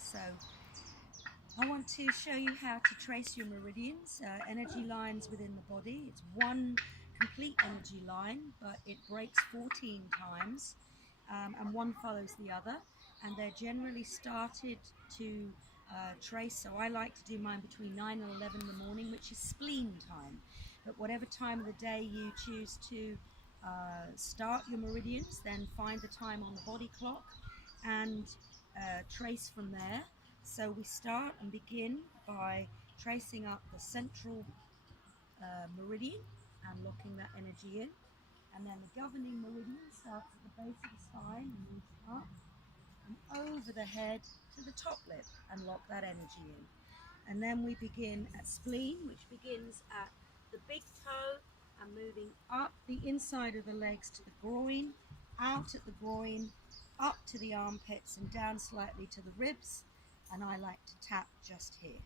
So I want to show you how to trace your meridians, energy lines within the body. It's one complete energy line, but it breaks 14 times, and one follows the other, and they're generally started to trace. So I like to do mine between 9 and 11 in the morning, which is spleen time. But whatever time of the day you choose to start your meridians, then find the time on the body clock and trace from there. So we start and begin by tracing up the central meridian and locking that energy in, and then the governing meridian starts at the base of the spine and moves up and over the head to the top lip and lock that energy in. And then we begin at spleen, which begins at the big toe and moving up the inside of the legs to the groin, out at the groin, up to the armpits and down slightly to the ribs, and I like to tap just here.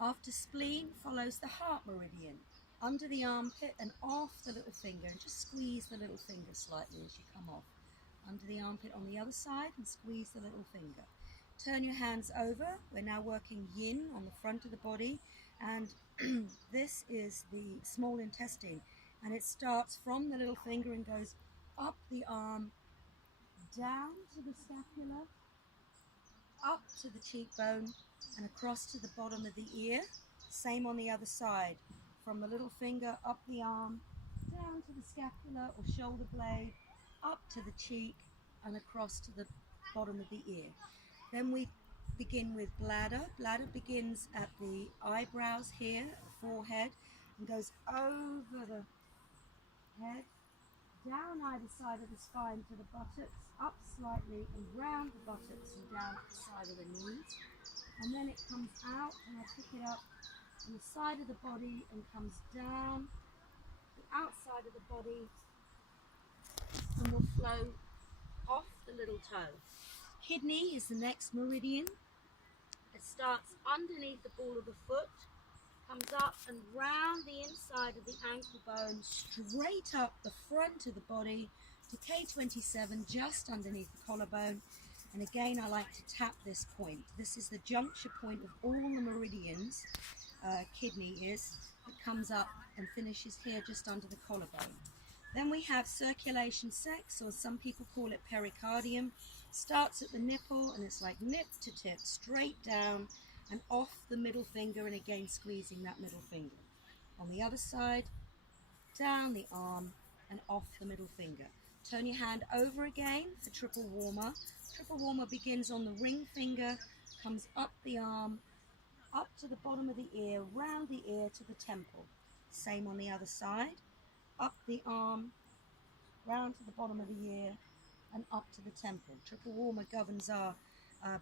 After spleen follows the heart meridian, under the armpit and off the little finger, and just squeeze the little finger slightly as you come off. Under the armpit on the other side and squeeze the little finger. Turn your hands over. We're now working yin on the front of the body, and this is the small intestine, and it starts from the little finger and goes up the arm, down to the scapula, up to the cheekbone and across to the bottom of the ear. Same on the other side, from the little finger up the arm, down to the scapula or shoulder blade, up to the cheek and across to the bottom of the ear. Then we begin with bladder. Bladder begins at the eyebrows here, the forehead, and goes over the head, down either side of the spine to the buttocks, up slightly and round the buttocks and down to the side of the knees. And then it comes out, and I pick it up on the side of the body and comes down the outside of the body and will flow off the little toe. Kidney is the next meridian. It starts underneath the ball of the foot, comes up and round the inside of the ankle bone, straight up the front of the body to K27, just underneath the collarbone. And again, I like to tap this point. This is the juncture point of all the meridians. Kidney is. It comes up and finishes here just under the collarbone. Then we have circulation sex, or some people call it pericardium. Starts at the nipple, and it's like nip to tip, straight down and off the middle finger, and again squeezing that middle finger. On the other side, down the arm and off the middle finger. Turn your hand over again for triple warmer. Triple warmer begins on the ring finger, comes up the arm, up to the bottom of the ear, round the ear to the temple. Same on the other side. Up the arm, round to the bottom of the ear, and up to the temple. Triple warmer governs our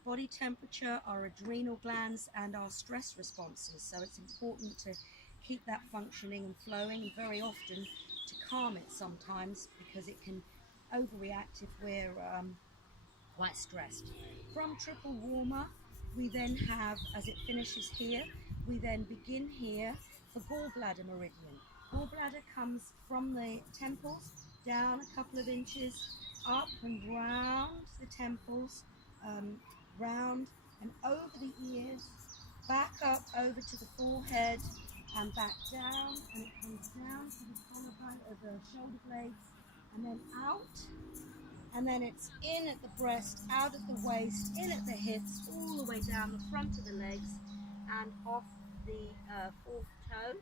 body temperature, our adrenal glands, and our stress responses. So it's important to keep that functioning and flowing, and very often to calm it sometimes, because it can overreact if we're quite stressed. From triple warmer, we then have, as it finishes here, we then begin here for gallbladder meridian. Gallbladder comes from the temples down a couple of inches, up and round the temples, round and over the ears, back up over to the forehead and back down, and it comes down to the collarbone of the shoulder blades, and then out, and then it's in at the breast, out at the waist, in at the hips, all the way down the front of the legs and off the fourth toe.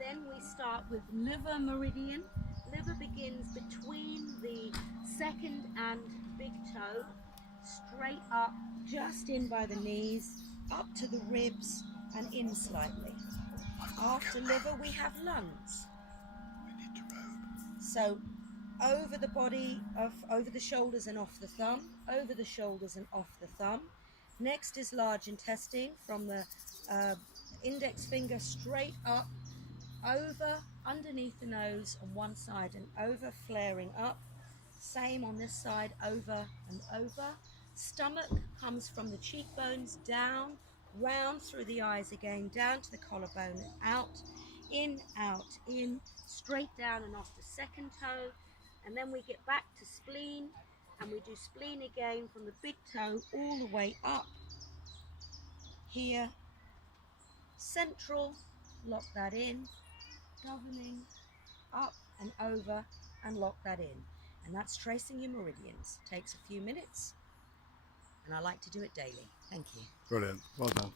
Then we start with liver meridian. Liver begins between the second and big toe, straight up, just in by the knees, up to the ribs and in slightly. After liver, we have lungs. So over the body, over the shoulders and off the thumb, over the shoulders and off the thumb. Next is large intestine, from the index finger straight up, over, underneath the nose on one side and over, flaring up. Same on this side, over and over. Stomach comes from the cheekbones down, round through the eyes again, down to the collarbone, out, in, straight down and off the second toe. And then we get back to spleen And we do spleen again from the big toe all the way up here, central, lock that in, governing, up and over, and lock that in. And that's tracing your meridians. Takes a few minutes, and I like to do it daily. Thank you. Brilliant. Well done.